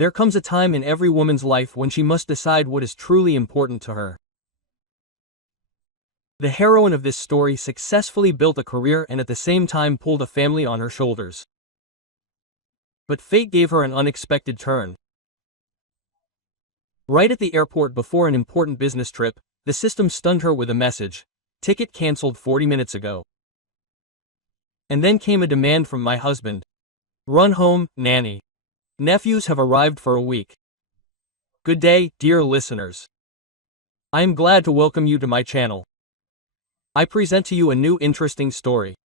There comes a time in every woman's life when she must decide what is truly important to her. The heroine of this story successfully built a career and at the same time pulled a family on her shoulders. But fate gave her an unexpected turn. Right at the airport before an important business trip, the system stunned her with a message: "Ticket cancelled 40 minutes ago." And then came a demand from my husband. "Run home, nanny. Nephews have arrived for a week." Good day, dear listeners. I am glad to welcome you to my channel. I present to you a new interesting story.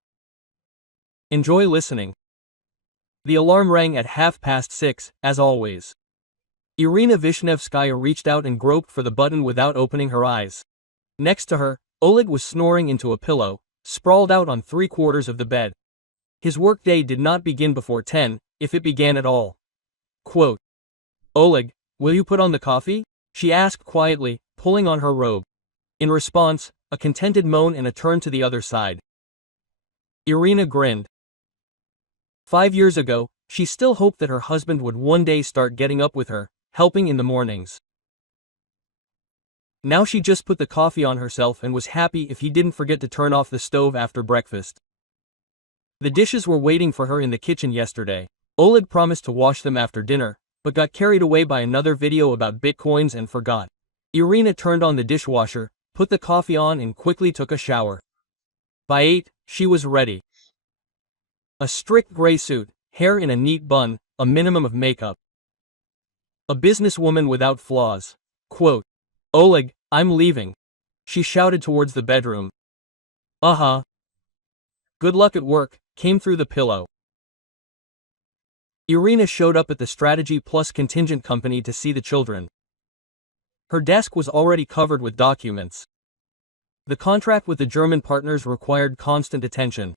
Enjoy listening. The alarm rang at 6:30, as always. Irina Vishnevskaya reached out and groped for the button without opening her eyes. Next to her, Oleg was snoring into a pillow, sprawled out on 3/4 of the bed. His workday did not begin before 10, if it began at all. Quote, "Oleg, will you put on the coffee?" she asked quietly, pulling on her robe. In response, a contented moan and a turn to the other side. Irina grinned. 5 years ago, she still hoped that her husband would one day start getting up with her, helping in the mornings. Now she just put the coffee on herself and was happy if he didn't forget to turn off the stove after breakfast. The dishes were waiting for her in the kitchen yesterday. Oleg promised to wash them after dinner, but got carried away by another video about bitcoins and forgot. Irina turned on the dishwasher, put the coffee on and quickly took a shower. By 8, she was ready. A strict gray suit, hair in a neat bun, a minimum of makeup. A businesswoman without flaws. Quote, "Oleg, I'm leaving," she shouted towards the bedroom. "Uh-huh. Good luck at work," came through the pillow. Irina showed up at the Strategy Plus contingent company to see the children. Her desk was already covered with documents. The contract with the German partners required constant attention.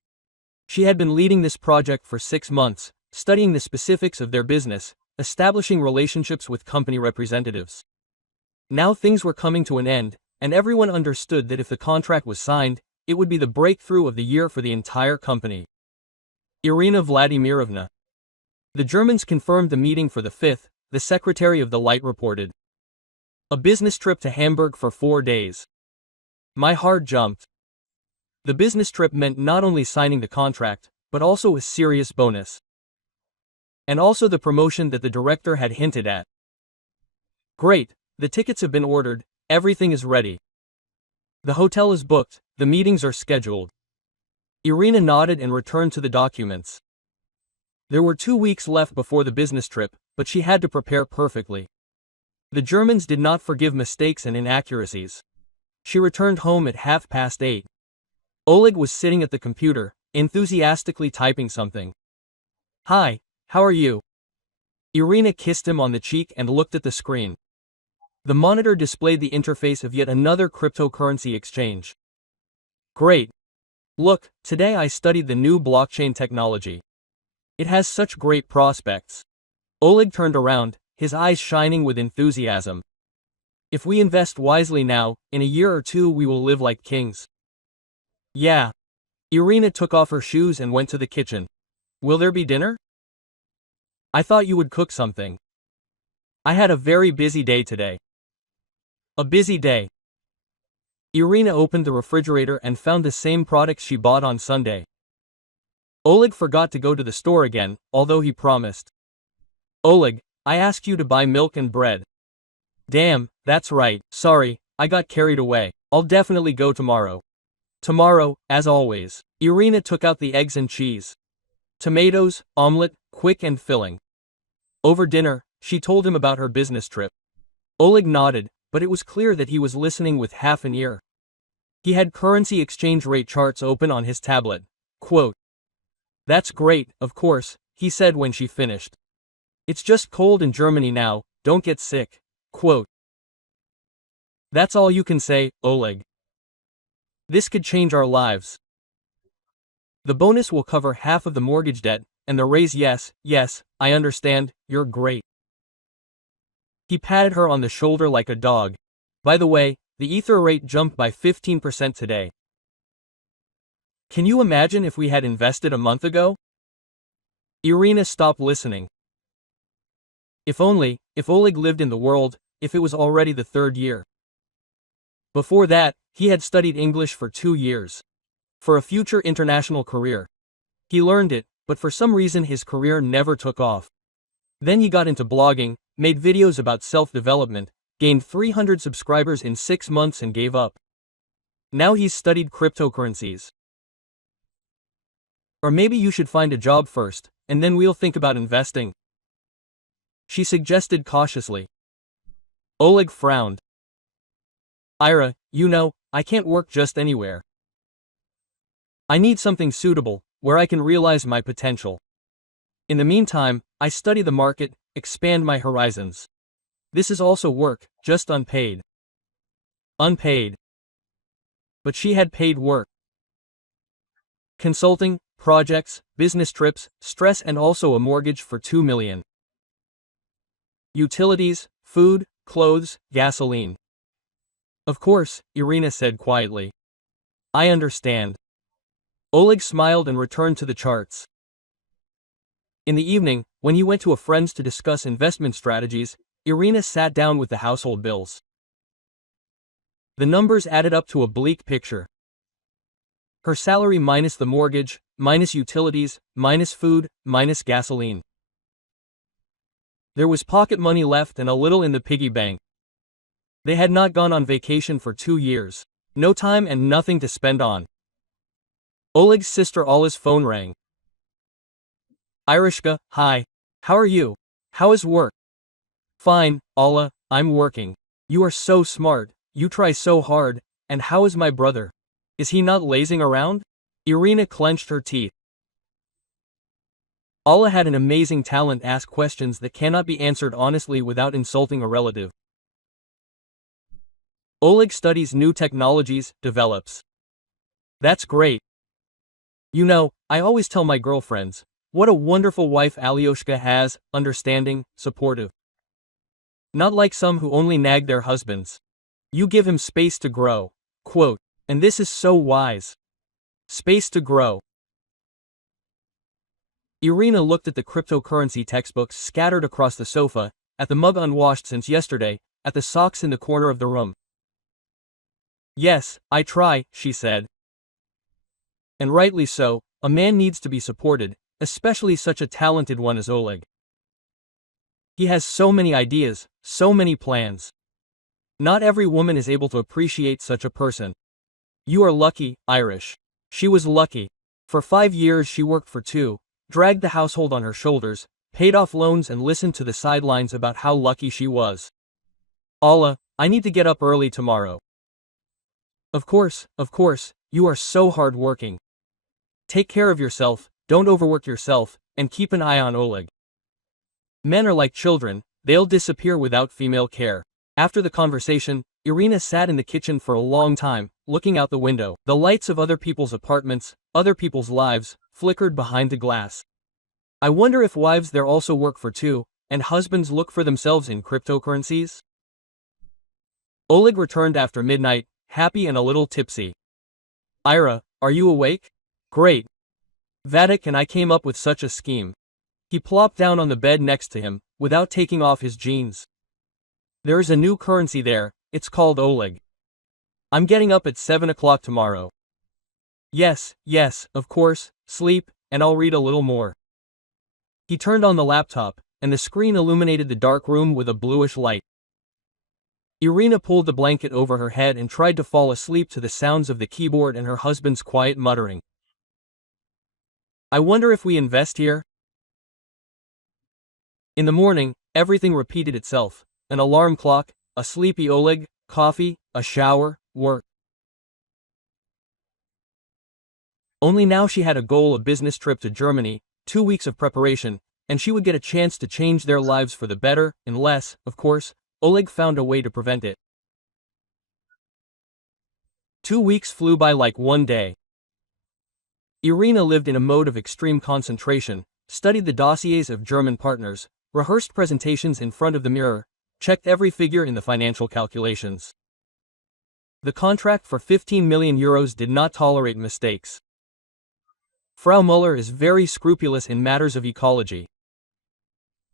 She had been leading this project for 6 months, studying the specifics of their business, establishing relationships with company representatives. Now things were coming to an end, and everyone understood that if the contract was signed, it would be the breakthrough of the year for the entire company. Irina Vladimirovna. The Germans confirmed the meeting for the 5th, the secretary of the Light reported. A business trip to Hamburg for 4 days. My heart jumped. The business trip meant not only signing the contract, but also a serious bonus. And also the promotion that the director had hinted at. Great, the tickets have been ordered, everything is ready. The hotel is booked, the meetings are scheduled. Irina nodded and returned to the documents. There were 2 weeks left before the business trip, but she had to prepare perfectly. The Germans did not forgive mistakes and inaccuracies. She returned home at 8:30. Oleg was sitting at the computer, enthusiastically typing something. "Hi, how are you?" Irina kissed him on the cheek and looked at the screen. The monitor displayed the interface of yet another cryptocurrency exchange. "Great. Look, today I studied the new blockchain technology. It has such great prospects." Oleg turned around, his eyes shining with enthusiasm. "If we invest wisely now, in a year or 2 we will live like kings." "Yeah." Irina took off her shoes and went to the kitchen. "Will there be dinner?" "I thought you would cook something." "I had a very busy day today." "A busy day." Irina opened the refrigerator and found the same products she bought on Sunday. Oleg forgot to go to the store again, although he promised. "Oleg, I asked you to buy milk and bread." "Damn, that's right, sorry, I got carried away. I'll definitely go tomorrow." Tomorrow, as always. Irina took out the eggs and cheese. Tomatoes, omelette, quick and filling. Over dinner, she told him about her business trip. Oleg nodded, but it was clear that he was listening with half an ear. He had currency exchange rate charts open on his tablet. Quote, "That's great, of course," he said when she finished. "It's just cold in Germany now, don't get sick." Quote, "That's all you can say, Oleg. This could change our lives. The bonus will cover half of the mortgage debt, and the raise yes, I understand, you're great." He patted her on the shoulder like a dog. "By the way, the Ether rate jumped by 15% today. Can you imagine if we had invested a month ago?" Irina stopped listening. If Oleg lived in the world, if it was already the third year. Before that, he had studied English for 2 years. For a future international career. He learned it, but for some reason his career never took off. Then he got into blogging, made videos about self-development, gained 300 subscribers in 6 months and gave up. Now he's studied cryptocurrencies. Or maybe you should find a job first, and then we'll think about investing. She suggested cautiously. Oleg frowned. Ira, you know, I can't work just anywhere. I need something suitable, where I can realize my potential. In the meantime, I study the market, expand my horizons. This is also work, just unpaid. Unpaid. But she had paid work. Consulting, projects, business trips, stress and also a mortgage for 2 million. Utilities, food, clothes, gasoline. Of course, Irina said quietly. I understand. Oleg smiled and returned to the charts. In the evening, when he went to a friend's to discuss investment strategies, Irina sat down with the household bills. The numbers added up to a bleak picture. Her salary minus the mortgage, minus utilities, minus food, minus gasoline. There was pocket money left and a little in the piggy bank. They had not gone on vacation for 2 years. No time and nothing to spend on. Oleg's sister Alla's phone rang. Irishka, hi. How are you? How is work? Fine, Alla, I'm working. You are so smart, you try so hard, and how is my brother? Is he not lazing around? Irina clenched her teeth. Alla had an amazing talent to ask questions that cannot be answered honestly without insulting a relative. Oleg studies new technologies, develops. That's great. You know, I always tell my girlfriends, what a wonderful wife Alyoshka has, understanding, supportive. Not like some who only nag their husbands. You give him space to grow. Quote, and this is so wise. Space to grow. Irina looked at the cryptocurrency textbooks scattered across the sofa, at the mug unwashed since yesterday, at the socks in the corner of the room. Yes, I try, she said. And rightly so, a man needs to be supported, especially such a talented one as Oleg. He has so many ideas, so many plans. Not every woman is able to appreciate such a person. You are lucky, Irish. She was lucky. For 5 years she worked for 2, dragged the household on her shoulders, paid off loans and listened to the sidelines about how lucky she was. Alla, I need to get up early tomorrow. Of course, you are so hard-working. Take care of yourself, don't overwork yourself, and keep an eye on Oleg. Men are like children, they'll disappear without female care. After the conversation, Irina sat in the kitchen for a long time, looking out the window. The lights of other people's apartments, other people's lives, flickered behind the glass. I wonder if wives there also work for 2, and husbands look for themselves in cryptocurrencies? Oleg returned after midnight, happy and a little tipsy. Ira, are you awake? Great. Vadik and I came up with such a scheme. He plopped down on the bed next to him, without taking off his jeans. There is a new currency there, it's called Oleg. I'm getting up at 7 o'clock tomorrow. Yes, of course, sleep, and I'll read a little more. He turned on the laptop, and the screen illuminated the dark room with a bluish light. Irina pulled the blanket over her head and tried to fall asleep to the sounds of the keyboard and her husband's quiet muttering. I wonder if we invest here? In the morning, everything repeated itself. An alarm clock, a sleepy Oleg, coffee, a shower, work. Only now she had a goal, a business trip to Germany, 2 weeks of preparation, and she would get a chance to change their lives for the better, unless, of course, Oleg found a way to prevent it. 2 weeks flew by like one day. Irina lived in a mode of extreme concentration, studied the dossiers of German partners, rehearsed presentations in front of the mirror, checked every figure in the financial calculations. The contract for 15 million euros did not tolerate mistakes. Frau Müller is very scrupulous in matters of ecology.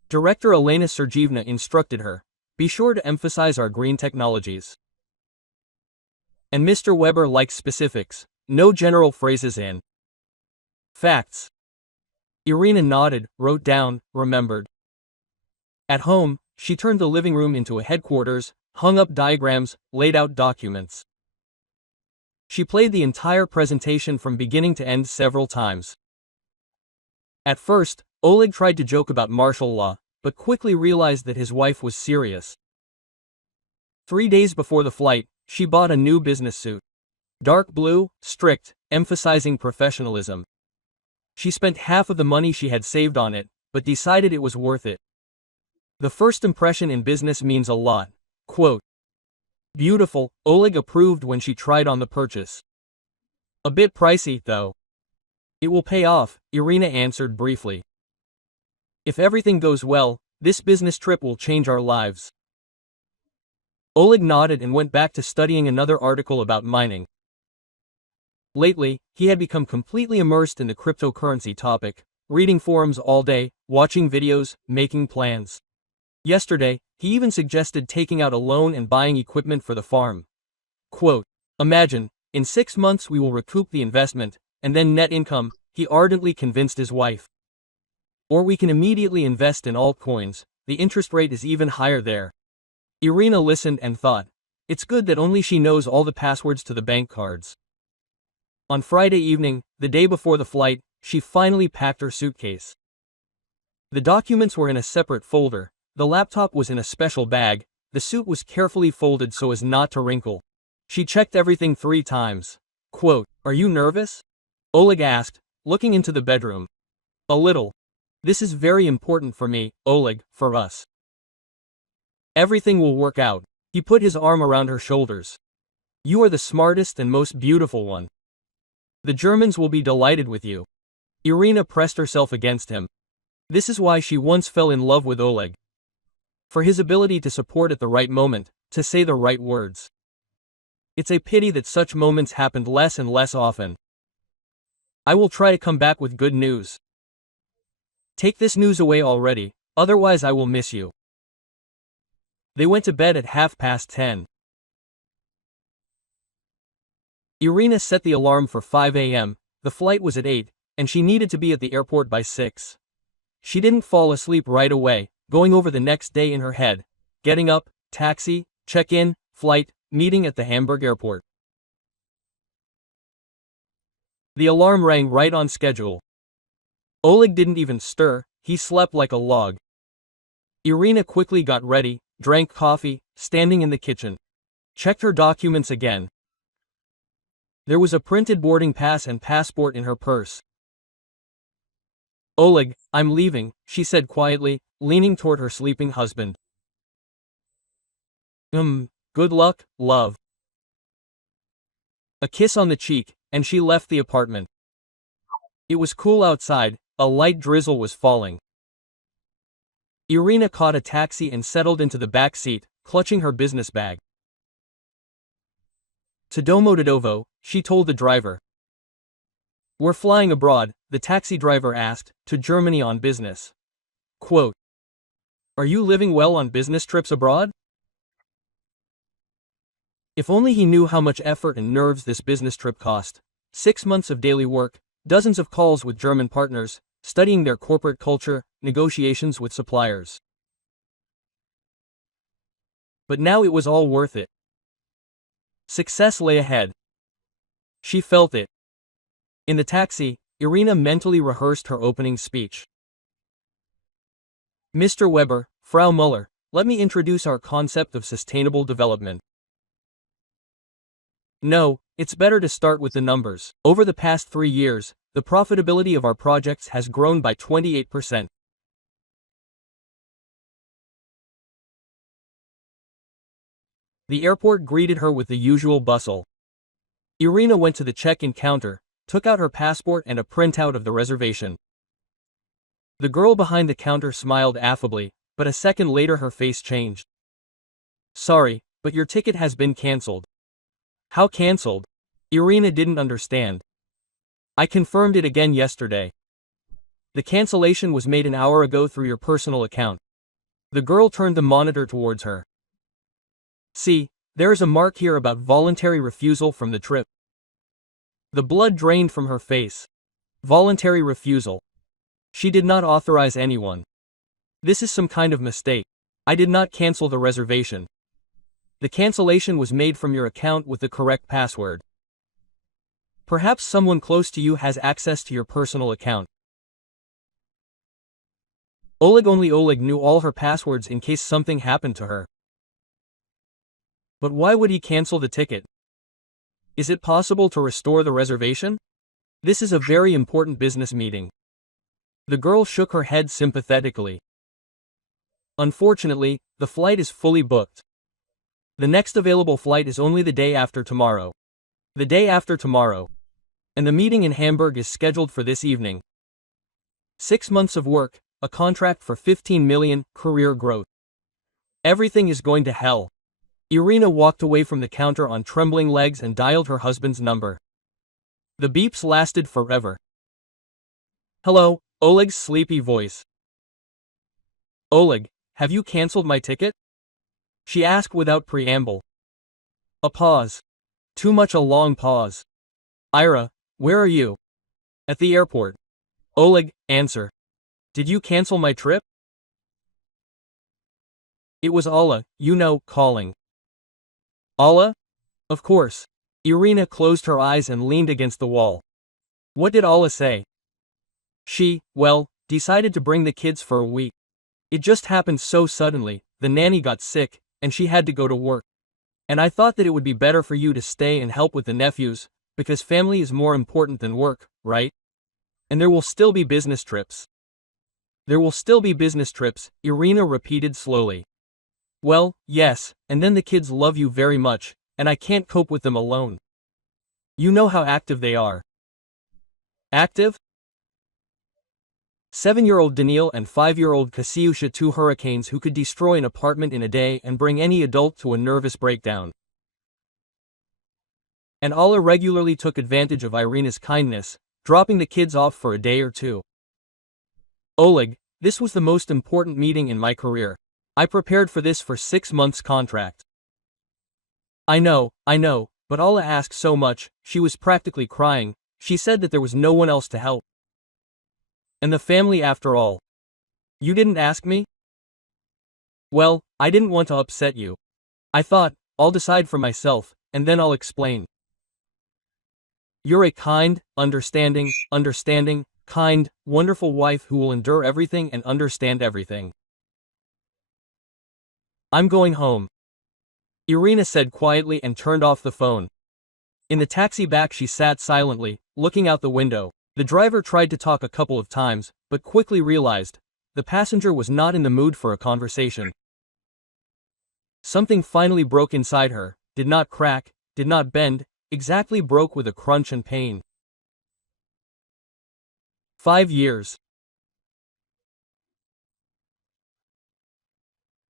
Director Elena Sergeevna instructed her, "Be sure to emphasize our green technologies." And Mr. Weber likes specifics, no general phrases and facts. Irina nodded, wrote down, remembered. At home, she turned the living room into a headquarters, hung up diagrams, laid out documents. She played the entire presentation from beginning to end several times. At first, Oleg tried to joke about martial law, but quickly realized that his wife was serious. 3 days before the flight, she bought a new business suit. Dark blue, strict, emphasizing professionalism. She spent half of the money she had saved on it, but decided it was worth it. The first impression in business means a lot. Quote, "Beautiful," Oleg approved when she tried on the purchase. "A bit pricey, though." "It will pay off," Irina answered briefly. "If everything goes well, this business trip will change our lives." Oleg nodded and went back to studying another article about mining. Lately, he had become completely immersed in the cryptocurrency topic, reading forums all day, watching videos, making plans. Yesterday, he even suggested taking out a loan and buying equipment for the farm. Quote, "Imagine, in 6 months we will recoup the investment, and then net income," he ardently convinced his wife. "Or we can immediately invest in altcoins, the interest rate is even higher there." Irina listened and thought, it's good that only she knows all the passwords to the bank cards. On Friday evening, the day before the flight, she finally packed her suitcase. The documents were in a separate folder, the laptop was in a special bag, the suit was carefully folded so as not to wrinkle. She checked everything 3 times. Quote, "Are you nervous?" Oleg asked, looking into the bedroom. "A little. This is very important for me, Oleg, for us. Everything will work out." He put his arm around her shoulders. "You are the smartest and most beautiful one. The Germans will be delighted with you." Irina pressed herself against him. This is why she once fell in love with Oleg. For his ability to support at the right moment, to say the right words. It's a pity that such moments happened less and less often. "I will try to come back with good news. Take this news away already, otherwise I will miss you." They went to bed at 10:30. Irina set the alarm for 5 a.m., the flight was at 8, and she needed to be at the airport by 6. She didn't fall asleep right away, going over the next day in her head, getting up, taxi, check-in, flight, meeting at the Hamburg airport. The alarm rang right on schedule. Oleg didn't even stir, he slept like a log. Irina quickly got ready, drank coffee, standing in the kitchen. Checked her documents again. There was a printed boarding pass and passport in her purse. "Oleg, I'm leaving," she said quietly, leaning toward her sleeping husband. Good luck, love." A kiss on the cheek, and she left the apartment. It was cool outside, a light drizzle was falling. Irina caught a taxi and settled into the back seat, clutching her business bag. To Domodedovo, she told the driver. "We're flying abroad," the taxi driver asked, "to Germany on business." Quote, "Are you living well on business trips abroad?" If only he knew how much effort and nerves this business trip cost. 6 months of daily work, dozens of calls with German partners, studying their corporate culture, negotiations with suppliers. But now it was all worth it. Success lay ahead. She felt it. In the taxi, Irina mentally rehearsed her opening speech. "Mr. Weber, Frau Muller, let me introduce our concept of sustainable development. No, it's better to start with the numbers. Over the past 3 years, the profitability of our projects has grown by 28%. The airport greeted her with the usual bustle. Irina went to the check-in counter, took out her passport and a printout of the reservation. The girl behind the counter smiled affably, but a second later her face changed. "Sorry, but your ticket has been cancelled." "How cancelled?" Irina didn't understand. "I confirmed it again yesterday." The cancellation was made an hour ago through your personal account. The girl turned the monitor towards her. See, there is a mark here about voluntary refusal from the trip. The blood drained from her face. Voluntary refusal. She did not authorize anyone. This is some kind of mistake. I did not cancel the reservation. The cancellation was made from your account with the correct password. Perhaps someone close to you has access to your personal account. Only Oleg knew all her passwords in case something happened to her. But why would he cancel the ticket? Is it possible to restore the reservation? This is a very important business meeting. The girl shook her head sympathetically. Unfortunately, the flight is fully booked. The next available flight is only the day after tomorrow. The day after tomorrow. And the meeting in Hamburg is scheduled for this evening. 6 months of work, a contract for 15 million, career growth. Everything is going to hell. Irina walked away from the counter on trembling legs and dialed her husband's number. The beeps lasted forever. Hello, Oleg's sleepy voice. Oleg, have you cancelled my ticket? She asked without preamble. A pause. Too much a long pause. Ira, where are you? At the airport. Oleg, answer. Did you cancel my trip? It was Alla, calling. Alla? Of course. Irina closed her eyes and leaned against the wall. What did Alla say? She, decided to bring the kids for a week. It just happened so suddenly, the nanny got sick, and she had to go to work. And I thought that it would be better for you to stay and help with the nephews, because family is more important than work, right? And there will still be business trips. There will still be business trips, Irina repeated slowly. Well, yes, and then the kids love you very much, and I can't cope with them alone. You know how active they are. Active? 7-year-old Daniil and 5-year-old Kasiusha, 2 hurricanes who could destroy an apartment in a day and bring any adult to a nervous breakdown. And Alla regularly took advantage of Irina's kindness, dropping the kids off for a day or two. Oleg, this was the most important meeting in my career. I prepared for this for 6 months contract. I know, but Alla asked so much, she was practically crying. She said that there was no one else to help. And the family after all. You didn't ask me? Well, I didn't want to upset you. I thought, I'll decide for myself, and then I'll explain. You're a kind, understanding, kind, wonderful wife who will endure everything and understand everything. I'm going home. Irina said quietly and turned off the phone. In the taxi back she sat silently, looking out the window. The driver tried to talk a couple of times, but quickly realized, the passenger was not in the mood for a conversation. Something finally broke inside her, did not crack, did not bend, exactly broke with a crunch and pain. 5 years.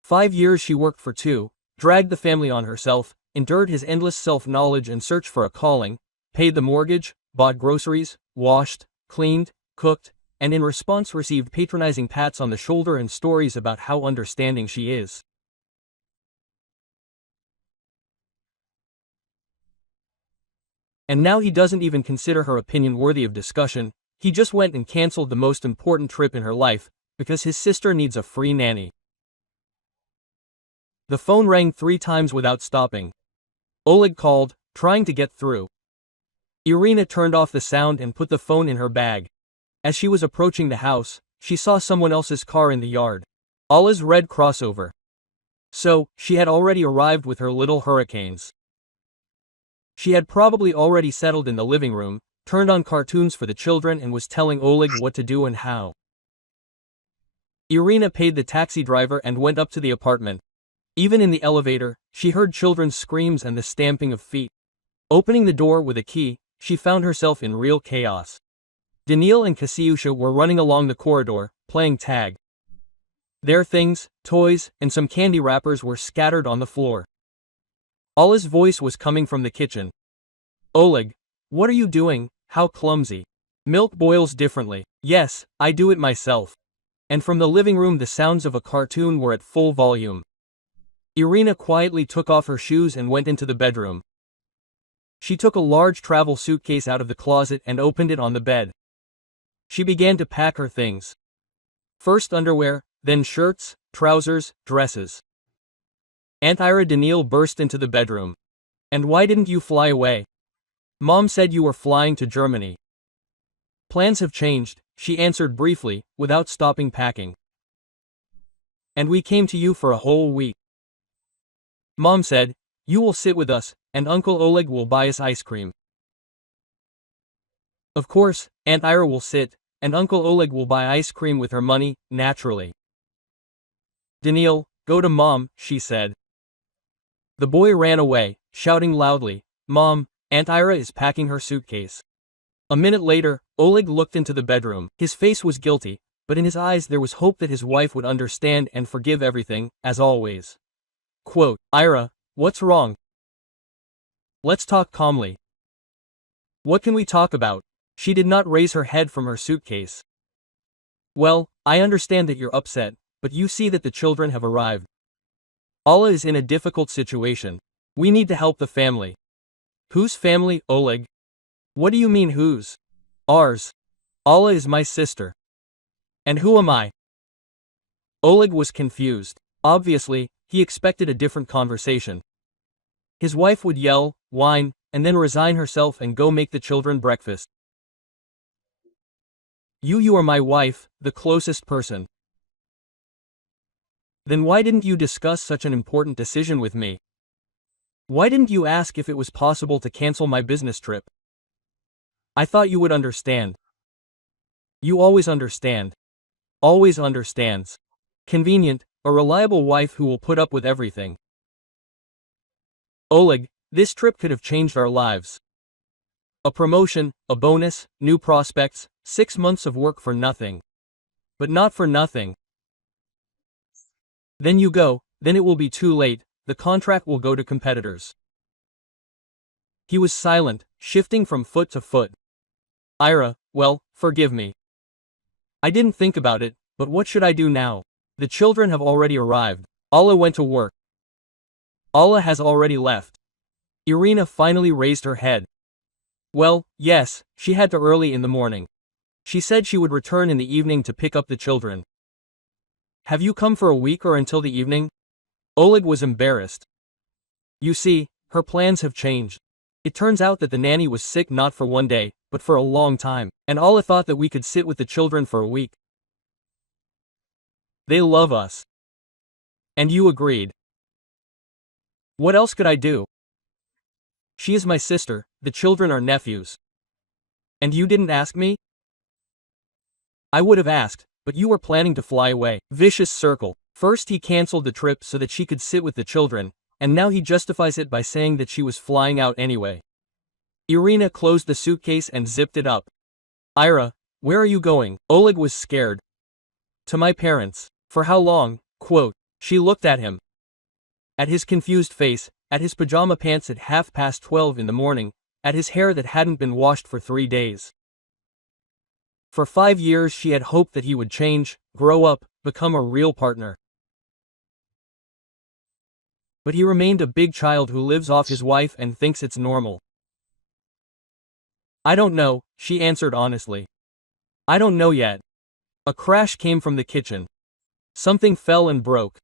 5 years she worked for two, dragged the family on herself, endured his endless self-knowledge and search for a calling, paid the mortgage, bought groceries, washed, cleaned, cooked, and in response received patronizing pats on the shoulder and stories about how understanding she is. And now he doesn't even consider her opinion worthy of discussion, he just went and cancelled the most important trip in her life, because his sister needs a free nanny. The phone rang 3 times without stopping. Oleg called, trying to get through. Irina turned off the sound and put the phone in her bag. As she was approaching the house, she saw someone else's car in the yard. Alla's red crossover. So, she had already arrived with her little hurricanes. She had probably already settled in the living room, turned on cartoons for the children and was telling Oleg what to do and how. Irina paid the taxi driver and went up to the apartment. Even in the elevator, she heard children's screams and the stamping of feet. Opening the door with a key, she found herself in real chaos. Daniil and Kasiusha were running along the corridor, playing tag. Their things, toys, and some candy wrappers were scattered on the floor. Alla's voice was coming from the kitchen. Oleg, what are you doing? How clumsy. Milk boils differently. Yes, I do it myself. And from the living room the sounds of a cartoon were at full volume. Irina quietly took off her shoes and went into the bedroom. She took a large travel suitcase out of the closet and opened it on the bed. She began to pack her things. First underwear, then shirts, trousers, dresses. Aunt Ira Daniil burst into the bedroom. And why didn't you fly away? Mom said you were flying to Germany. Plans have changed, she answered briefly, without stopping packing. And we came to you for a whole week. Mom said, you will sit with us, and Uncle Oleg will buy us ice cream. Of course, Aunt Ira will sit, and Uncle Oleg will buy ice cream with her money, naturally. Daniil, go to Mom, she said. The boy ran away, shouting loudly, Mom, Aunt Ira is packing her suitcase. A minute later, Oleg looked into the bedroom. His face was guilty, but in his eyes there was hope that his wife would understand and forgive everything, as always. Quote, Ira, what's wrong? Let's talk calmly. What can we talk about? She did not raise her head from her suitcase. Well, I understand that you're upset, but you see that the children have arrived. Allah is in a difficult situation. We need to help the family. Whose family, Oleg? What do you mean whose? Ours. Allah is my sister. And who am I? Oleg was confused. Obviously, he expected a different conversation. His wife would yell, whine, and then resign herself and go make the children breakfast. You are my wife, the closest person. Then why didn't you discuss such an important decision with me? Why didn't you ask if it was possible to cancel my business trip? I thought you would understand. You always understand. Always understands. Convenient, a reliable wife who will put up with everything. Oleg, this trip could have changed our lives. A promotion, a bonus, new prospects, 6 months of work for nothing. But not for nothing. Then you go, then it will be too late, the contract will go to competitors. He was silent, shifting from foot to foot. Ira, well, forgive me. I didn't think about it, but what should I do now? The children have already arrived. Allah went to work. Allah has already left. Irina finally raised her head. Well, yes, she had to early in the morning. She said she would return in the evening to pick up the children. Have you come for a week or until the evening? Oleg was embarrassed. You see, her plans have changed. It turns out that the nanny was sick not for one day, but for a long time, and Allah thought that we could sit with the children for a week. They love us. And you agreed. What else could I do? She is my sister, the children are nephews. And you didn't ask me? I would have asked, but you were planning to fly away. Vicious circle. First he cancelled the trip so that she could sit with the children, and now he justifies it by saying that she was flying out anyway. Irina closed the suitcase and zipped it up. Ira, where are you going? Oleg was scared. To my parents. For how long? Quote. She looked at him. At his confused face, at his pajama pants at 12:30 in the morning, at his hair that hadn't been washed for 3 days. For 5 years she had hoped that he would change, grow up, become a real partner. But he remained a big child who lives off his wife and thinks it's normal. I don't know, she answered honestly. I don't know yet. A crash came from the kitchen. Something fell and broke.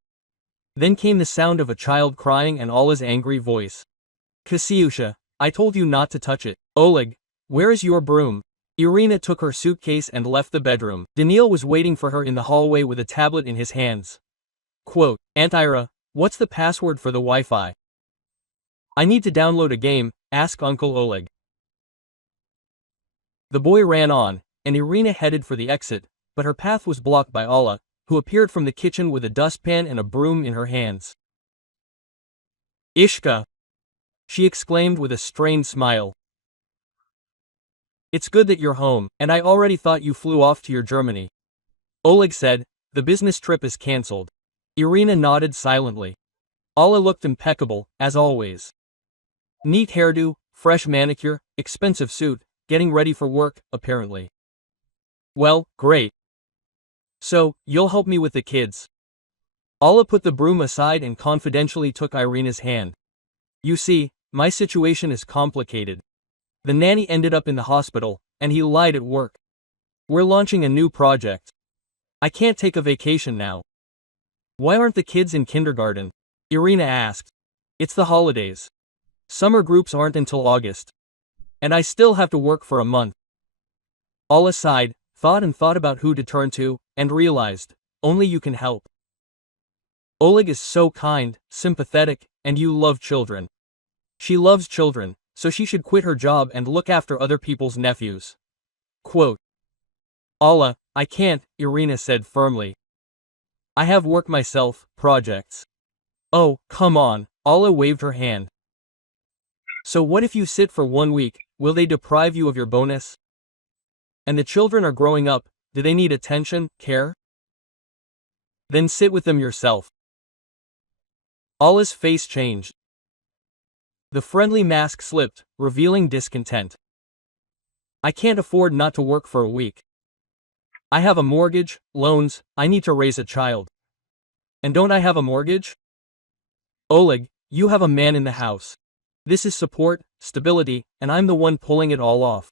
Then came the sound of a child crying and Allah's angry voice. Kasiusha, I told you not to touch it. Oleg, where is your broom? Irina took her suitcase and left the bedroom. Daniil was waiting for her in the hallway with a tablet in his hands. Quote, Aunt Ira, what's the password for the Wi-Fi? I need to download a game, ask Uncle Oleg. The boy ran on, and Irina headed for the exit, but her path was blocked by Allah, who appeared from the kitchen with a dustpan and a broom in her hands. Ishka! She exclaimed with a strained smile. It's good that you're home, and I already thought you flew off to your Germany. Oleg said, the business trip is cancelled. Irina nodded silently. Allah looked impeccable, as always. Neat hairdo, fresh manicure, expensive suit, getting ready for work, apparently. Well, great. So, you'll help me with the kids. Alla put the broom aside and confidentially took Irina's hand. You see, my situation is complicated. The nanny ended up in the hospital, and he lied at work. We're launching a new project. I can't take a vacation now. Why aren't the kids in kindergarten? Irina asked. It's the holidays. Summer groups aren't until August. And I still have to work for a month. Alla sighed, thought about who to turn to, and realized, only you can help. Oleg is so kind, sympathetic, and you love children. She loves children, so she should quit her job and look after other people's nephews. Quote. Alla, I can't, Irina said firmly. I have work myself, projects. Oh, come on, Alla waved her hand. So what if you sit for 1 week, will they deprive you of your bonus? And the children are growing up, do they need attention, care? Then sit with them yourself. Alla's face changed. The friendly mask slipped, revealing discontent. I can't afford not to work for a week. I have a mortgage, loans, I need to raise a child. And don't I have a mortgage? Oleg, you have a man in the house. This is support, stability, and I'm the one pulling it all off.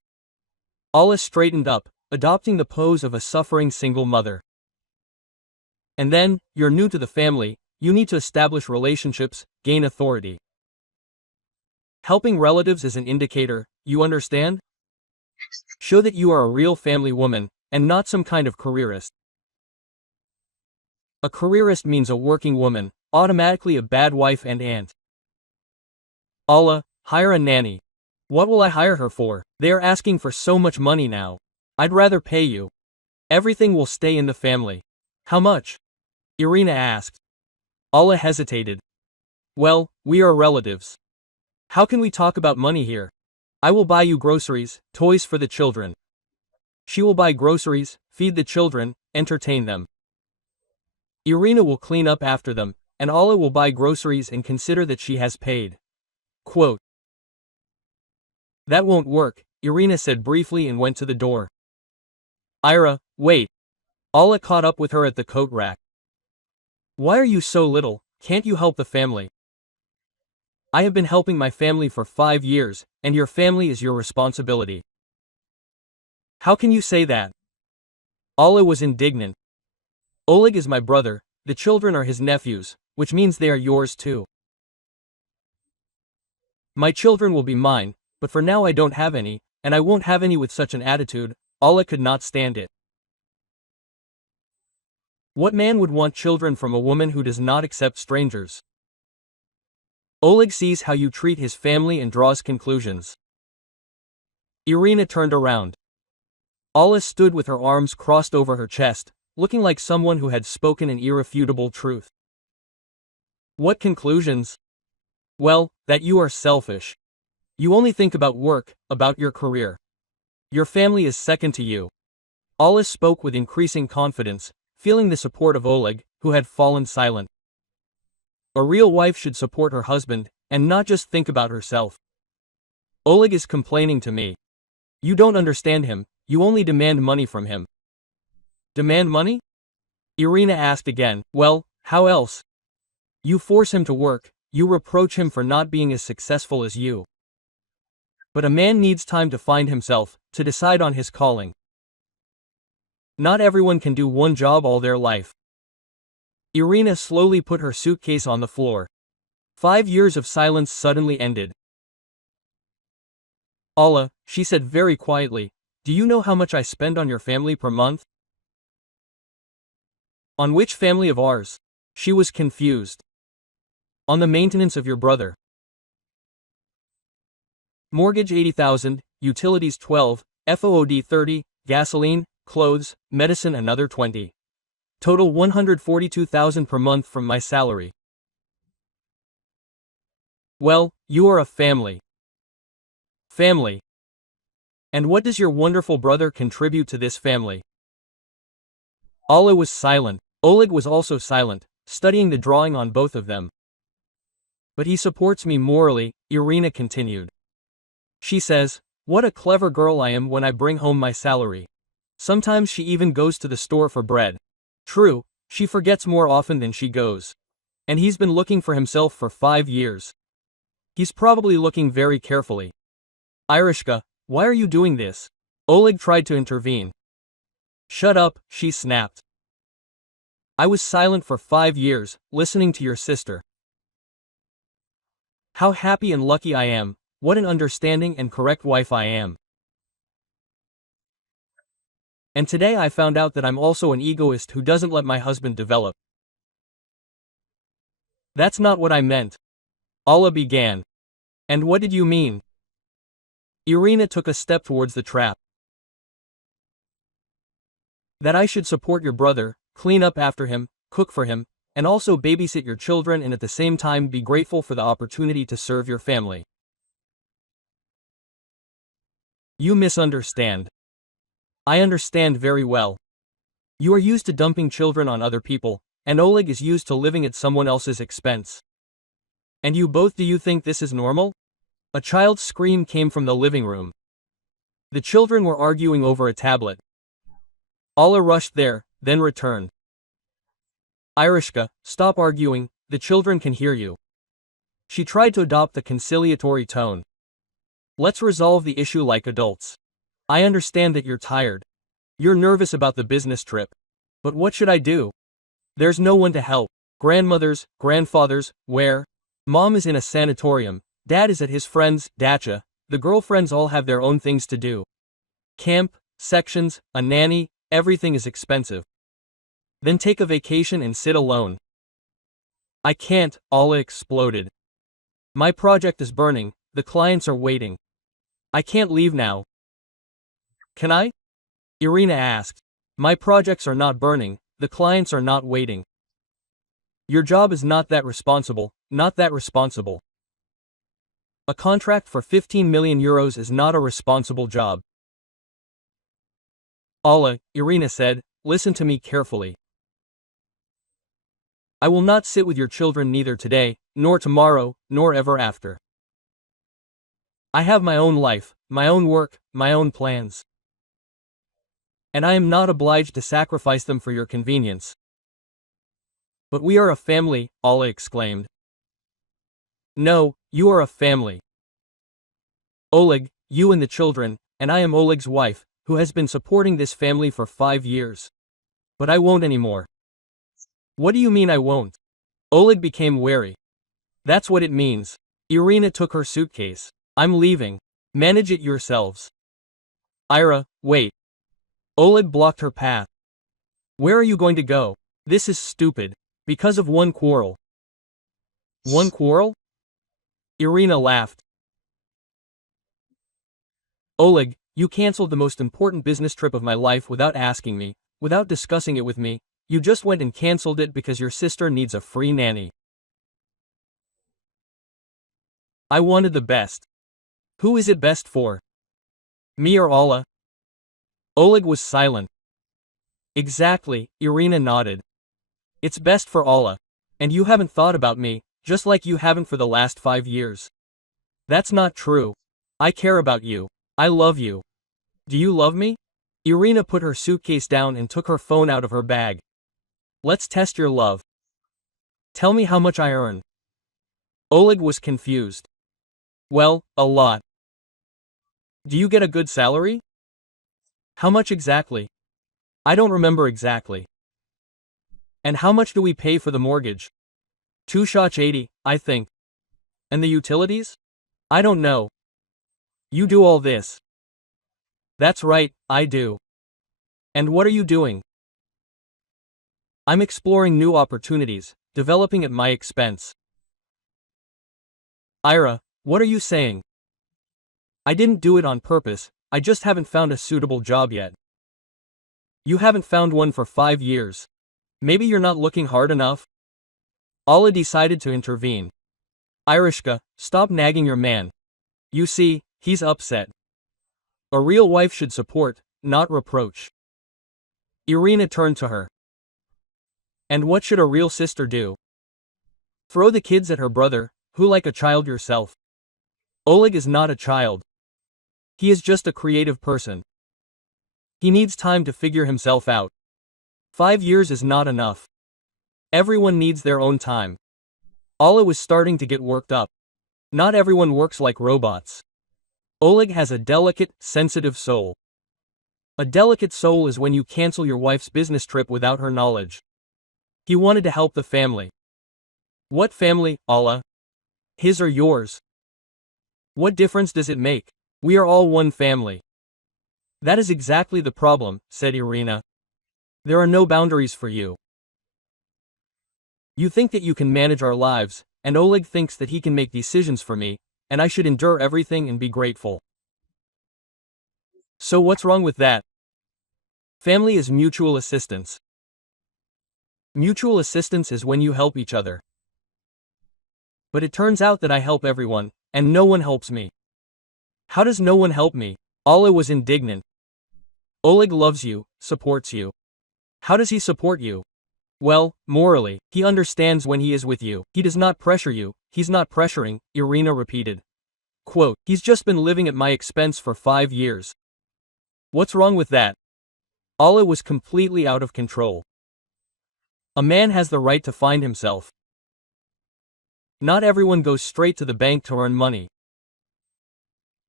Alla straightened up, adopting the pose of a suffering single mother. And then, you're new to the family, you need to establish relationships, gain authority. Helping relatives is an indicator, you understand? Show that you are a real family woman, and not some kind of careerist. A careerist means a working woman, automatically a bad wife and aunt. Alla, hire a nanny. What will I hire her for? They are asking for so much money now. I'd rather pay you. Everything will stay in the family. How much? Irina asked. Alla hesitated. Well, we are relatives. How can we talk about money here? I will buy you groceries, toys for the children. She will buy groceries, feed the children, entertain them. Irina will clean up after them, and Alla will buy groceries and consider that she has paid. Quote. That won't work, Irina said briefly and went to the door. Ira, wait. Alla caught up with her at the coat rack. Why are you so little, can't you help the family? I have been helping my family for 5 years, and your family is your responsibility. How can you say that? Alla was indignant. Oleg is my brother, the children are his nephews, which means they are yours too. My children will be mine, but for now I don't have any, and I won't have any with such an attitude. Alla could not stand it. What man would want children from a woman who does not accept strangers? Oleg sees how you treat his family and draws conclusions. Irina turned around. Alla stood with her arms crossed over her chest, looking like someone who had spoken an irrefutable truth. What conclusions? Well, that you are selfish. You only think about work, about your career. Your family is second to you. Alla spoke with increasing confidence, feeling the support of Oleg, who had fallen silent. A real wife should support her husband, and not just think about herself. Oleg is complaining to me. You don't understand him, you only demand money from him. Demand money? Irina asked again. Well, how else? You force him to work, you reproach him for not being as successful as you. But a man needs time to find himself, to decide on his calling. Not everyone can do one job all their life. Irina slowly put her suitcase on the floor. 5 years of silence suddenly ended. Alla, she said very quietly, do you know how much I spend on your family per month? On which family of ours? She was confused. On the maintenance of your brother. Mortgage 80,000, utilities 12, FOOD 30, gasoline, clothes, medicine another 20. Total 142,000 per month from my salary. Well, you are a family. Family. And what does your wonderful brother contribute to this family? Alla was silent. Oleg was also silent, studying the drawing on both of them. But he supports me morally, Irina continued. She says, What a clever girl I am when I bring home my salary. Sometimes she even goes to the store for bread. True, she forgets more often than she goes. And he's been looking for himself for 5 years. He's probably looking very carefully. Irishka, why are you doing this? Oleg tried to intervene. Shut up, she snapped. I was silent for 5 years, listening to your sister. How happy and lucky I am, what an understanding and correct wife I am. And today I found out that I'm also an egoist who doesn't let my husband develop. That's not what I meant. Allah began. And what did you mean? Irina took a step towards the trap. That I should support your brother, clean up after him, cook for him, and also babysit your children and at the same time be grateful for the opportunity to serve your family. You misunderstand. I understand very well. You are used to dumping children on other people, and Oleg is used to living at someone else's expense. And you both, do you think this is normal? A child's scream came from the living room. The children were arguing over a tablet. Allah rushed there, then returned. Irishka, stop arguing, the children can hear you. She tried to adopt the conciliatory tone. Let's resolve the issue like adults. I understand that you're tired. You're nervous about the business trip. But what should I do? There's no one to help. Grandmothers, grandfathers, where? Mom is in a sanatorium, dad is at his friend's dacha, the girlfriends all have their own things to do. Camp, sections, a nanny, everything is expensive. Then take a vacation and sit alone. I can't, Allah exploded. My project is burning, the clients are waiting. I can't leave now. Can I? Irina asked. My projects are not burning, the clients are not waiting. Your job is not that responsible, not that responsible. A contract for 15 million euros is not a responsible job. Allah, Irina said, listen to me carefully. I will not sit with your children neither today, nor tomorrow, nor ever after. I have my own life, my own work, my own plans. And I am not obliged to sacrifice them for your convenience. But we are a family, Allah exclaimed. No, you are a family. Oleg, you and the children, and I am Oleg's wife, who has been supporting this family for 5 years. But I won't anymore. What do you mean I won't? Oleg became wary. That's what it means. Irina took her suitcase. I'm leaving. Manage it yourselves. Ira, wait. Oleg blocked her path. Where are you going to go? This is stupid. Because of one quarrel. One quarrel? Irina laughed. Oleg, you cancelled the most important business trip of my life without asking me, without discussing it with me. You just went and cancelled it because your sister needs a free nanny. I wanted the best. Who is it best for? Me or Allah? Oleg was silent. Exactly, Irina nodded. It's best for Allah. And you haven't thought about me, just like you haven't for the last 5 years. That's not true. I care about you. I love you. Do you love me? Irina put her suitcase down and took her phone out of her bag. Let's test your love. Tell me how much I earn. Oleg was confused. Well, a lot. Do you get a good salary? How much exactly? I don't remember exactly. And how much do we pay for the mortgage? 280, I think. And the utilities? I don't know. You do all this. That's right, I do. And what are you doing? I'm exploring new opportunities, developing at my expense. Ira, what are you saying? I didn't do it on purpose, I just haven't found a suitable job yet. You haven't found one for 5 years. Maybe you're not looking hard enough? Allah decided to intervene. Irishka, stop nagging your man. You see, he's upset. A real wife should support, not reproach. Irina turned to her. And what should a real sister do? Throw the kids at her brother, who like a child yourself. Oleg is not a child. He is just a creative person. He needs time to figure himself out. 5 years is not enough. Everyone needs their own time. Alla was starting to get worked up. Not everyone works like robots. Oleg has a delicate, sensitive soul. A delicate soul is when you cancel your wife's business trip without her knowledge. He wanted to help the family. What family, Alla? His or yours? What difference does it make? We are all one family. That is exactly the problem, said Irina. There are no boundaries for you. You think that you can manage our lives, and Oleg thinks that he can make decisions for me, and I should endure everything and be grateful. So what's wrong with that? Family is mutual assistance. Mutual assistance is when you help each other. But it turns out that I help everyone, and no one helps me. How does no one help me? Alla was indignant. Oleg loves you, supports you. How does he support you? Well, morally, he understands when he is with you. He does not pressure you, he's not pressuring, Irina repeated. Quote, he's just been living at my expense for 5 years. What's wrong with that? Alla was completely out of control. A man has the right to find himself. Not everyone goes straight to the bank to earn money.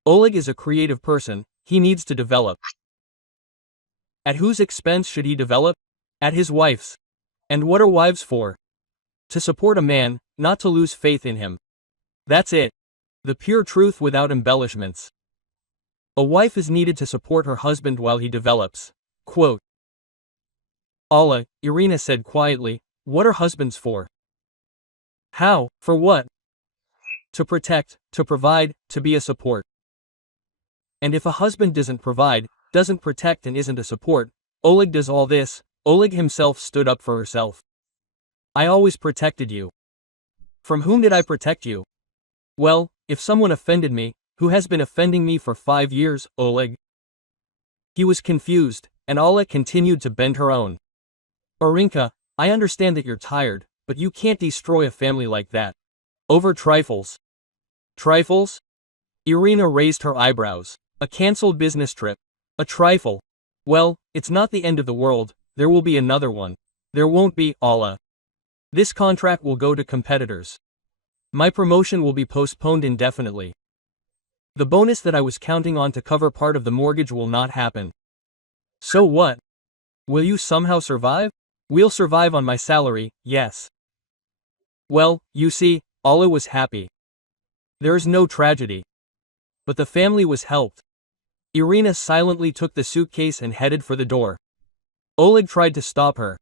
Oleg is a creative person, he needs to develop. At whose expense should he develop? At his wife's. And what are wives for? To support a man, not to lose faith in him. That's it. The pure truth without embellishments. A wife is needed to support her husband while he develops. Quote. Alla, Irina said quietly, what are husbands for? How, for what? To protect, to provide, to be a support. And if a husband doesn't provide, doesn't protect and isn't a support, Oleg does all this. Oleg himself stood up for herself. I always protected you. From whom did I protect you? Well, if someone offended me, who has been offending me for 5 years, Oleg? He was confused, and Alla continued to bend her own. Orinka, I understand that you're tired, but you can't destroy a family like that. Over trifles. Trifles? Irina raised her eyebrows. A cancelled business trip. A trifle. Well, it's not the end of the world. There will be another one. There won't be, Alla. This contract will go to competitors. My promotion will be postponed indefinitely. The bonus that I was counting on to cover part of the mortgage will not happen. So what? Will you somehow survive? We'll survive on my salary, yes. Well, you see, Alla was happy. There is no tragedy. But the family was helped. Irina silently took the suitcase and headed for the door. Oleg tried to stop her.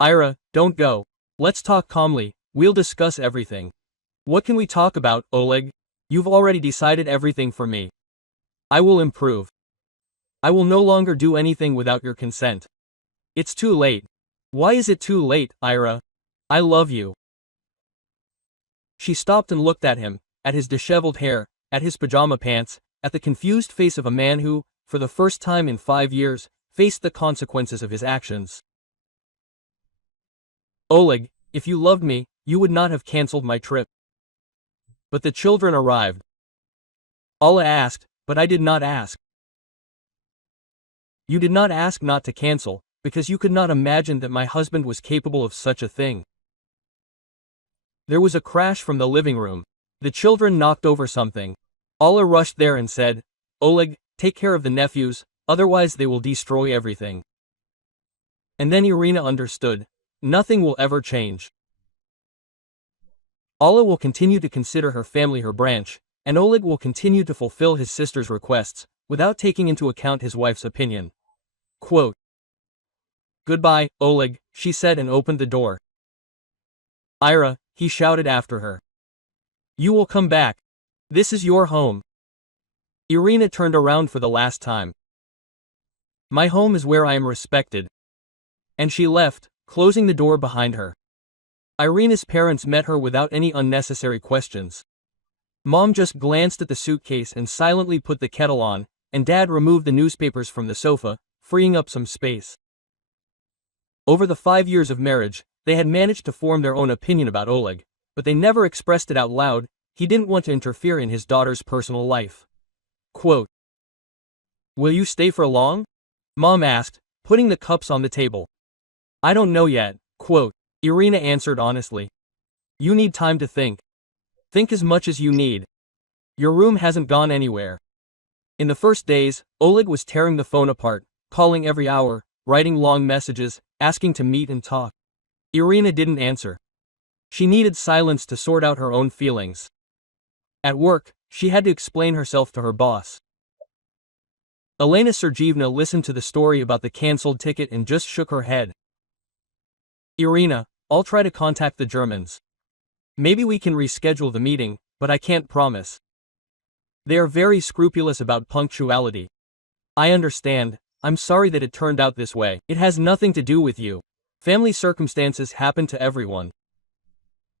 Ira, don't go. Let's talk calmly, we'll discuss everything. What can we talk about, Oleg? You've already decided everything for me. I will improve. I will no longer do anything without your consent. It's too late. Why is it too late, Ira? I love you. She stopped and looked at him, at his disheveled hair, at his pajama pants, at the confused face of a man who, for the first time in 5 years, faced the consequences of his actions. Oleg, if you loved me, you would not have cancelled my trip. But the children arrived. Alla asked, but I did not ask. You did not ask not to cancel, because you could not imagine that my husband was capable of such a thing. There was a crash from the living room. The children knocked over something. Alla rushed there and said, Oleg, take care of the nephews, otherwise they will destroy everything. And then Irina understood. Nothing will ever change. Alla will continue to consider her family her branch, and Oleg will continue to fulfill his sister's requests, without taking into account his wife's opinion. Quote. Goodbye, Oleg, she said and opened the door. Ira, he shouted after her. You will come back. This is your home. Irina turned around for the last time. My home is where I am respected. And she left, closing the door behind her. Irina's parents met her without any unnecessary questions. Mom just glanced at the suitcase and silently put the kettle on, and Dad removed the newspapers from the sofa, freeing up some space. Over the 5 years of marriage, they had managed to form their own opinion about Oleg, but they never expressed it out loud. He didn't want to interfere in his daughter's personal life. Quote. Will you stay for long? Mom asked, putting the cups on the table. I don't know yet, quote. Irina answered honestly. You need time to think. Think as much as you need. Your room hasn't gone anywhere. In the first days, Oleg was tearing the phone apart, calling every hour, writing long messages, asking to meet and talk. Irina didn't answer. She needed silence to sort out her own feelings. At work, she had to explain herself to her boss. Elena Sergeevna listened to the story about the cancelled ticket and just shook her head. Irina, I'll try to contact the Germans. Maybe we can reschedule the meeting, but I can't promise. They are very scrupulous about punctuality. I understand. I'm sorry that it turned out this way. It has nothing to do with you. Family circumstances happen to everyone.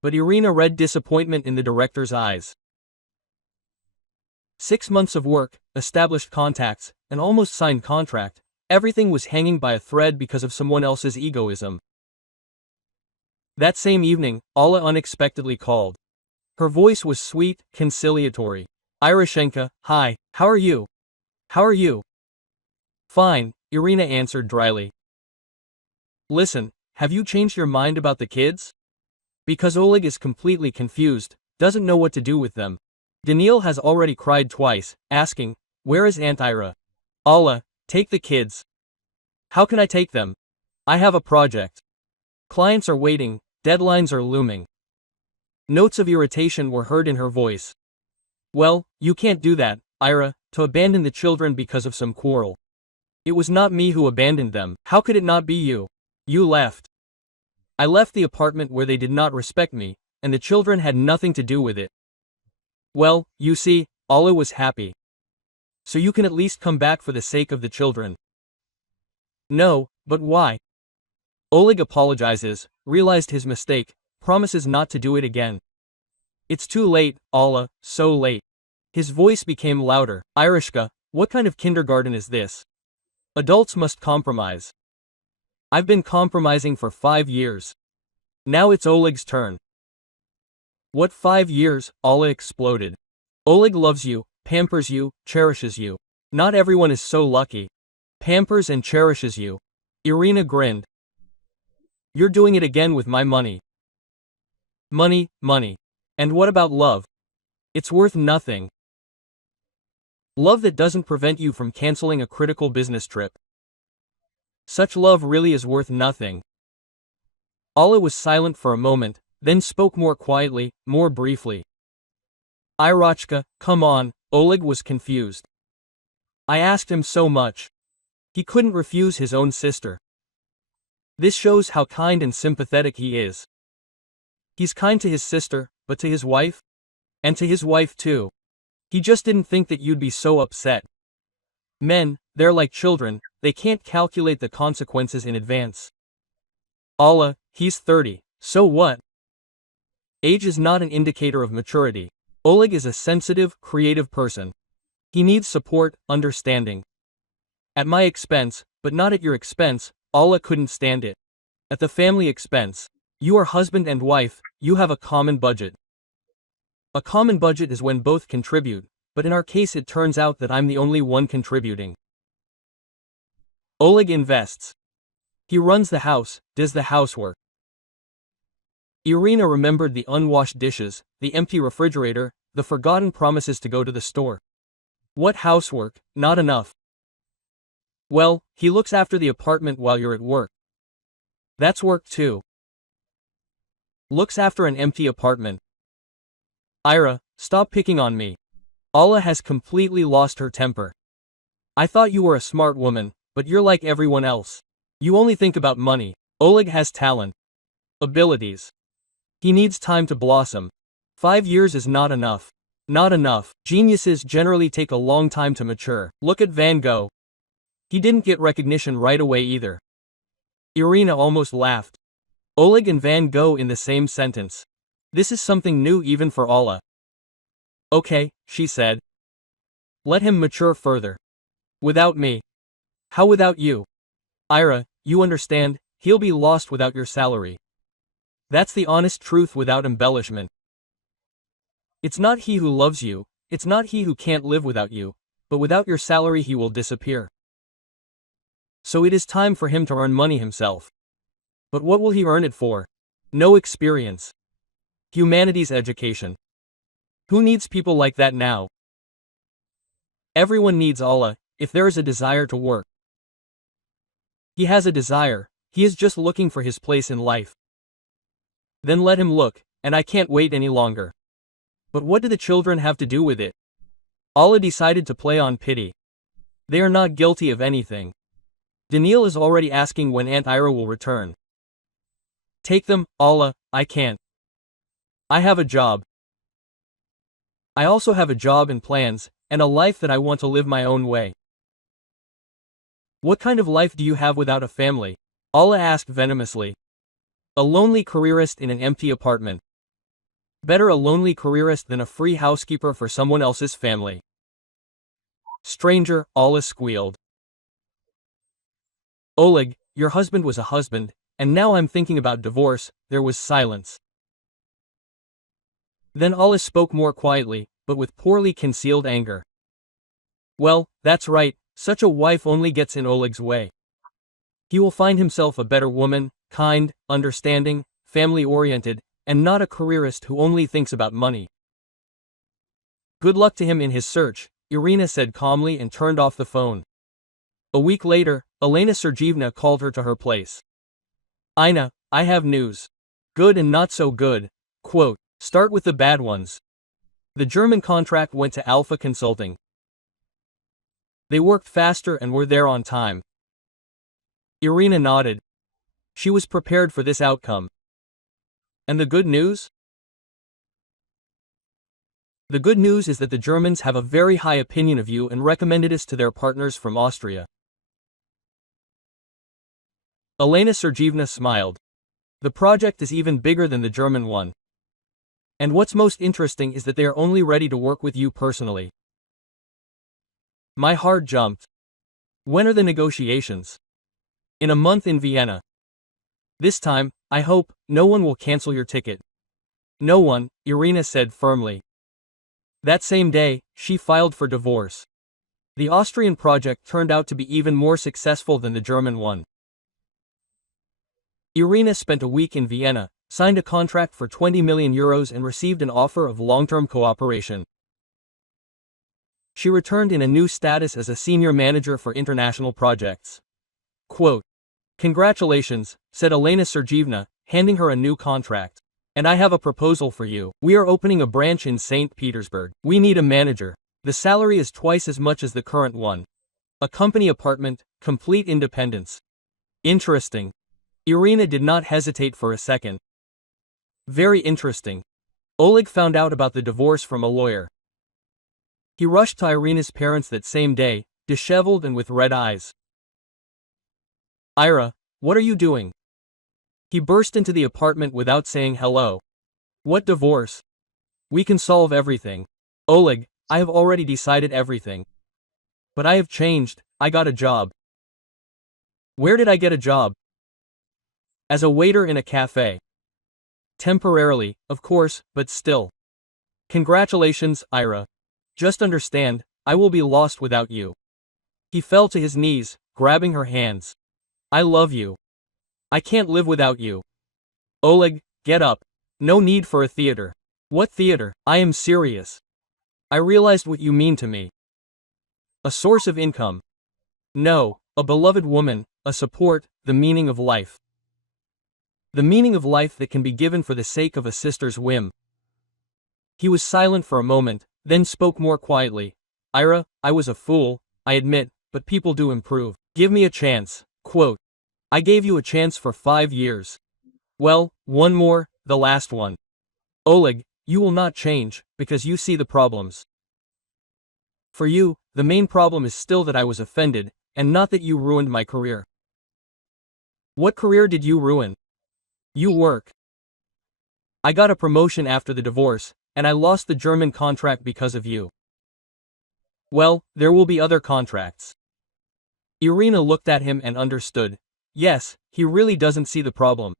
But Irina read disappointment in the director's eyes. 6 months of work, established contacts, an almost signed contract, everything was hanging by a thread because of someone else's egoism. That same evening, Alla unexpectedly called. Her voice was sweet, conciliatory. Irishenka, hi, how are you? How are you? Fine, Irina answered dryly. Listen, have you changed your mind about the kids? Because Oleg is completely confused, doesn't know what to do with them. Daniil has already cried twice, asking, where is Aunt Ira? Alla, take the kids. How can I take them? I have a project. Clients are waiting, deadlines are looming. Notes of irritation were heard in her voice. Well, you can't do that, Ira, to abandon the children because of some quarrel. It was not me who abandoned them. How could it not be you? You left. I left the apartment where they did not respect me, and the children had nothing to do with it. Well, you see, Alla was happy. So you can at least come back for the sake of the children. No, but why? Oleg apologizes, realized his mistake, promises not to do it again. It's too late, Alla, so late. His voice became louder. Irishka, what kind of kindergarten is this? Adults must compromise. I've been compromising for 5 years. Now it's Oleg's turn. What 5 years? Alla exploded. Oleg loves you, pampers you, cherishes you. Not everyone is so lucky. Pampers and cherishes you. Irina grinned. You're doing it again with my money. Money, money. And what about love? It's worth nothing. Love that doesn't prevent you from canceling a critical business trip. Such love really is worth nothing. Alla was silent for a moment, then spoke more quietly, more briefly. Irachka, come on, Oleg was confused. I asked him so much. He couldn't refuse his own sister. This shows how kind and sympathetic he is. He's kind to his sister, but to his wife? And to his wife too. He just didn't think that you'd be so upset. Men, they're like children, they can't calculate the consequences in advance. Alla, he's 30, so what? Age is not an indicator of maturity. Oleg is a sensitive, creative person. He needs support, understanding. At my expense, but not at your expense, Alla couldn't stand it. At the family expense. You are husband and wife, you have a common budget. A common budget is when both contribute, but in our case it turns out that I'm the only one contributing. Oleg invests. He runs the house, does the housework. Irina remembered the unwashed dishes, the empty refrigerator, the forgotten promises to go to the store. What housework? Not enough. Well, he looks after the apartment while you're at work. That's work too. Looks after an empty apartment. Ira, stop picking on me. Alla has completely lost her temper. I thought you were a smart woman, but you're like everyone else. You only think about money. Oleg has talent. Abilities. He needs time to blossom. 5 years is not enough. Not enough. Geniuses generally take a long time to mature. Look at Van Gogh. He didn't get recognition right away either. Irina almost laughed. Oleg and Van Gogh in the same sentence. This is something new even for Alla. Okay, she said. Let him mature further. Without me. How without you? Ira, you understand, he'll be lost without your salary. That's the honest truth without embellishment. It's not he who loves you, it's not he who can't live without you. but without your salary he will disappear. So it is time for him to earn money himself. But what will he earn it for? No experience. Humanities education. Who needs people like that now? Everyone needs Allah, if there is a desire to work. He has a desire, he is just looking for his place in life. Then let him look, and I can't wait any longer. But what do the children have to do with it? Allah decided to play on pity. They are not guilty of anything. Daniel is already asking when Aunt Ira will return. Take them, Allah, I can't. I have a job. I also have a job and plans, and a life that I want to live my own way. What kind of life do you have without a family? Allah asked venomously. A lonely careerist in an empty apartment. Better a lonely careerist than a free housekeeper for someone else's family. Stranger, Allah squealed. Oleg, your husband was a husband, and now I'm thinking about divorce. There was silence. Then Allah spoke more quietly, but with poorly concealed anger. Well, that's right, such a wife only gets in Oleg's way. He will find himself a better woman, kind, understanding, family-oriented, and not a careerist who only thinks about money. Good luck to him in his search, Irina said calmly and turned off the phone. A week later, Elena Sergeyevna called her to her place. Ina, I have news. Good and not so good. Quote, start with the bad ones. The German contract went to Alpha Consulting. They worked faster and were there on time. Irina nodded. She was prepared for this outcome. And the good news? The good news is that the Germans have a very high opinion of you and recommended us to their partners from Austria. Elena Sergeyevna smiled. The project is even bigger than the German one. And what's most interesting is that they are only ready to work with you personally. My heart jumped. When are the negotiations? In a month in Vienna. This time, I hope, no one will cancel your ticket. No one, Irina said firmly. That same day, she filed for divorce. The Austrian project turned out to be even more successful than the German one. Irina spent a week in Vienna, signed a contract for 20 million euros and received an offer of long-term cooperation. She returned in a new status as a senior manager for international projects. Quote, congratulations, said Elena Sergeyevna, handing her a new contract. And I have a proposal for you. We are opening a branch in St. Petersburg. We need a manager. The salary is twice as much as the current one. A company apartment, complete independence. Interesting. Irina did not hesitate for a second. Very interesting. Oleg found out about the divorce from a lawyer. He rushed to Irina's parents that same day, disheveled and with red eyes. Ira, what are you doing? He burst into the apartment without saying hello. What divorce? We can solve everything. Oleg, I have already decided everything. But I have changed, I got a job. Where did I get a job? As a waiter in a cafe. Temporarily, of course, but still. Congratulations, Ira. Just understand, I will be lost without you. He fell to his knees, grabbing her hands. I love you. I can't live without you. Oleg, get up. No need for a theater. What theater? I am serious. I realized what you mean to me. A source of income. No, a beloved woman, a support, the meaning of life. The meaning of life that can be given for the sake of a sister's whim. He was silent for a moment, then spoke more quietly. Ira, I was a fool, I admit, but people do improve. Give me a chance. Quote. I gave you a chance for 5 years. Well, one more, the last one. Oleg, you will not change, because you see the problems. For you, the main problem is still that I was offended, and not that you ruined my career. What career did you ruin? You work. I got a promotion after the divorce, and I lost the German contract because of you. Well, there will be other contracts. Irina looked at him and understood. Yes, he really doesn't see the problem.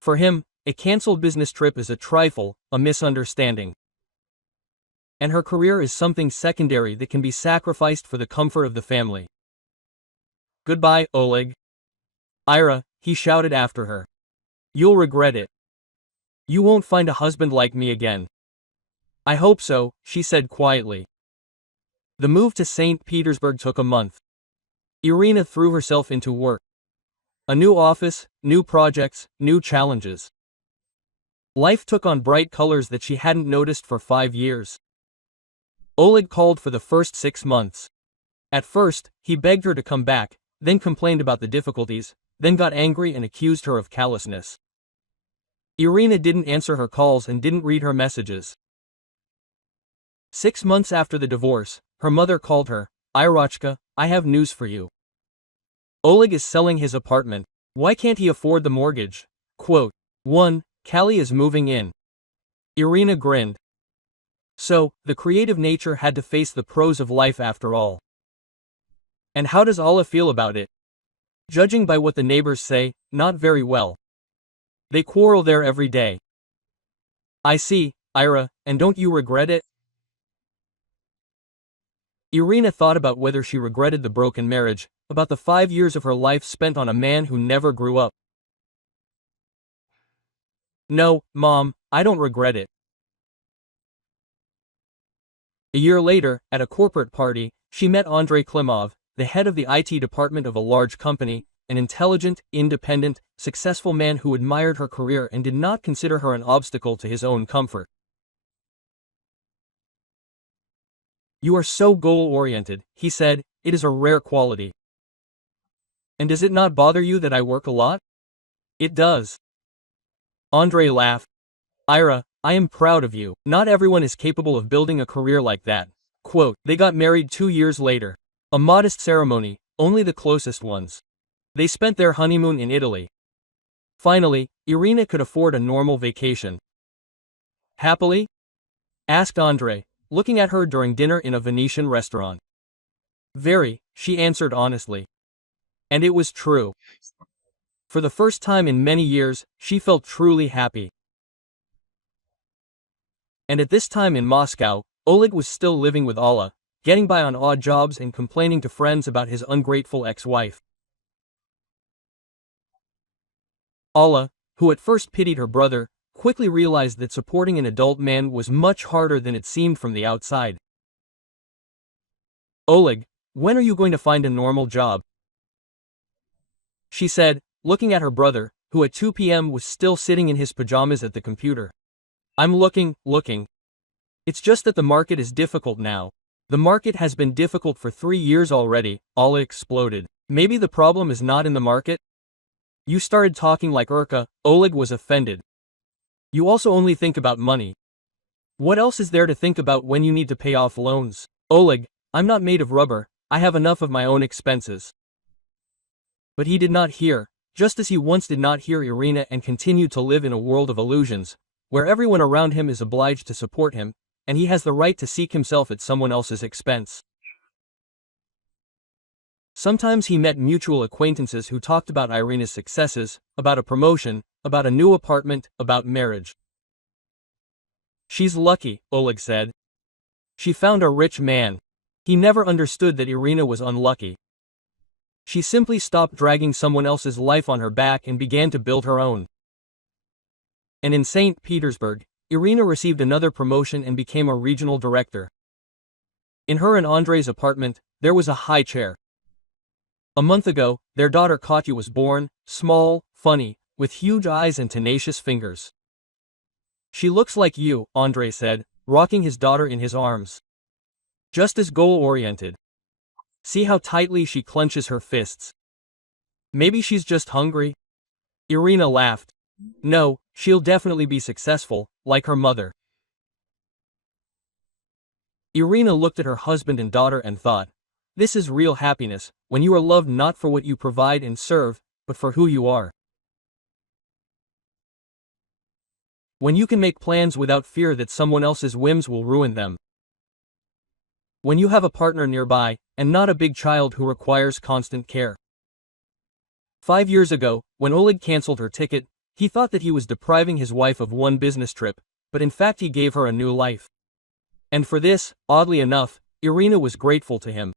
For him, a cancelled business trip is a trifle, a misunderstanding. And her career is something secondary that can be sacrificed for the comfort of the family. Goodbye, Oleg. Ira, he shouted after her. You'll regret it. You won't find a husband like me again. I hope so, she said quietly. The move to St. Petersburg took a month. Irina threw herself into work. A new office, new projects, new challenges. Life took on bright colors that she hadn't noticed for 5 years. Oleg called for the first 6 months. At first, he begged her to come back, then complained about the difficulties, then got angry and accused her of callousness. Irina didn't answer her calls and didn't read her messages. 6 months after the divorce, her mother called her. Irachka, I have news for you. Oleg is selling his apartment. Why can't he afford the mortgage? Quote 1. Callie is moving in. Irina grinned. So, the creative nature had to face the pros of life after all. And how does Alla feel about it? Judging by what the neighbors say, not very well. They quarrel there every day. I see, Ira, and don't you regret it? Irina thought about whether she regretted the broken marriage, about the 5 years of her life spent on a man who never grew up. No, Mom, I don't regret it. A year later, at a corporate party, she met Andrei Klimov, the head of the IT department of a large company, an intelligent, independent, successful man who admired her career and did not consider her an obstacle to his own comfort. You are so goal-oriented, he said, it is a rare quality. And does it not bother you that I work a lot? It does. Andrei laughed. Ira, I am proud of you. Not everyone is capable of building a career like that. Quote, they got married 2 years later. A modest ceremony, only the closest ones. They spent their honeymoon in Italy. Finally, Irina could afford a normal vacation. Happily? Asked Andrei, looking at her during dinner in a Venetian restaurant. Very, she answered honestly. And it was true. For the first time in many years, she felt truly happy. And at this time in Moscow, Oleg was still living with Alla, getting by on odd jobs and complaining to friends about his ungrateful ex-wife. Alla, who at first pitied her brother, quickly realized that supporting an adult man was much harder than it seemed from the outside. Oleg, when are you going to find a normal job? She said, looking at her brother, who at 2 p.m. was still sitting in his pajamas at the computer. I'm looking. It's just that the market is difficult now. The market has been difficult for 3 years already, Alla exploded. Maybe the problem is not in the market? You started talking like Urka, Oleg was offended. You also only think about money. What else is there to think about when you need to pay off loans? Oleg, I'm not made of rubber, I have enough of my own expenses. But he did not hear, just as he once did not hear Irina and continued to live in a world of illusions, where everyone around him is obliged to support him, and he has the right to seek himself at someone else's expense. Sometimes he met mutual acquaintances who talked about Irina's successes, about a promotion, about a new apartment, about marriage. She's lucky, Oleg said. She found a rich man. He never understood that Irina was unlucky. She simply stopped dragging someone else's life on her back and began to build her own. And in St. Petersburg, Irina received another promotion and became a regional director. In her and Andrei's apartment, there was a high chair. A month ago, their daughter Katya was born, small, funny, with huge eyes and tenacious fingers. She looks like you, Andrei said, rocking his daughter in his arms. Just as goal-oriented. See how tightly she clenches her fists. Maybe she's just hungry? Irina laughed. No, she'll definitely be successful, like her mother. Irina looked at her husband and daughter and thought, this is real happiness, when you are loved not for what you provide and serve, but for who you are. When you can make plans without fear that someone else's whims will ruin them. When you have a partner nearby, and not a big child who requires constant care. 5 years ago, when Oleg cancelled her ticket, he thought that he was depriving his wife of one business trip, but in fact he gave her a new life. And for this, oddly enough, Irina was grateful to him.